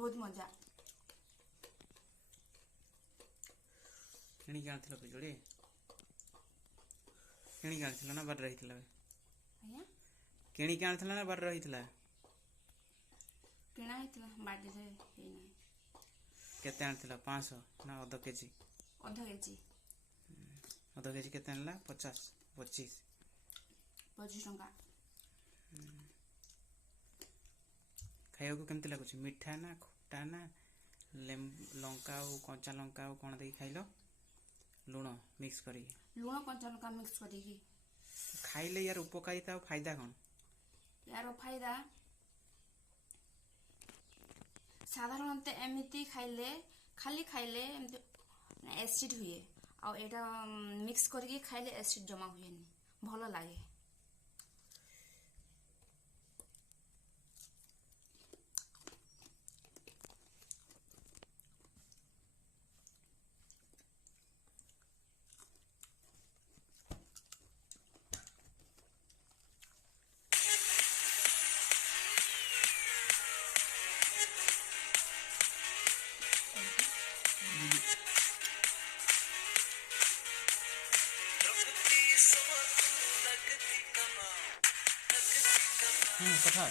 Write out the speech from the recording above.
बहुत मजा। किणी के आनथिल पिजुड़ी किणी के आनथिल ना बार रहितला आया किणी के आनथिल ना बार रहितला किणा हेतला बाडे रे हे नाही केते आनथिल 500 ना आधा केजी आधा केजी केते आनला 50 25 टंका। खाइबा को केमती लागुछ मिठा ना खट्टा ना लंका और कंचा लंका और कोन देई खाइलो लूण मिक्स करी लूण कंचा लंका मिक्स करी खाइले यार उपकारिता और फायदा कौन यार फायदा साधारणतः एमती खाइले खाली खाइले एसिड हुए आ एटा मिक्स करके खाइले एसिड जमा हुए भल लगे। पठार